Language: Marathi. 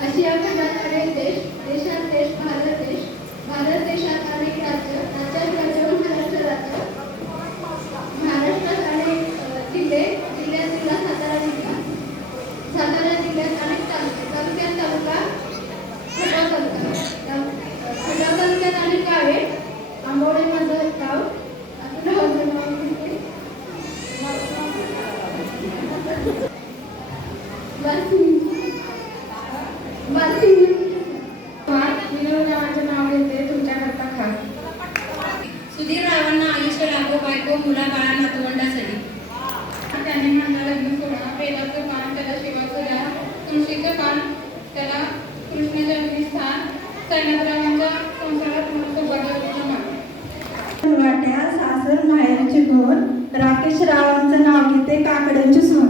आशिया खंडात अनेक देश, देशात देश, भारत देश, भारत देशात अनेक राज्य, राज्यात राज्य महाराष्ट्र राज्य, महाराष्ट्रात अनेक जिल्हे, जिल्ह्यात जिल्हा सातारा जिल्हा, सातारा जिल्ह्यात अनेक तालुके, तालुक्यात तालुका, खटाव तालुका, खटाव तालुक्यात अनेक गावे, आंबवडे माझं गाव, आता गावाचं नाव घेते, सुधीर रावांना आयुष्य लाभो बायको मुला बाळा नातवंडासाठी. त्याने माझा लग्न सोहळा, बेलाचं पान त्याला शिवाचं द्या, तुळशीचं पान त्याला कृष्ण जन्मस्थान, सैनाथरावांच्या संसारात मला सौभाग्याचं मान. वाट्या सासर माहेरची गोड, राकेश रावांचं नाव घेते काकड्यांची सोन.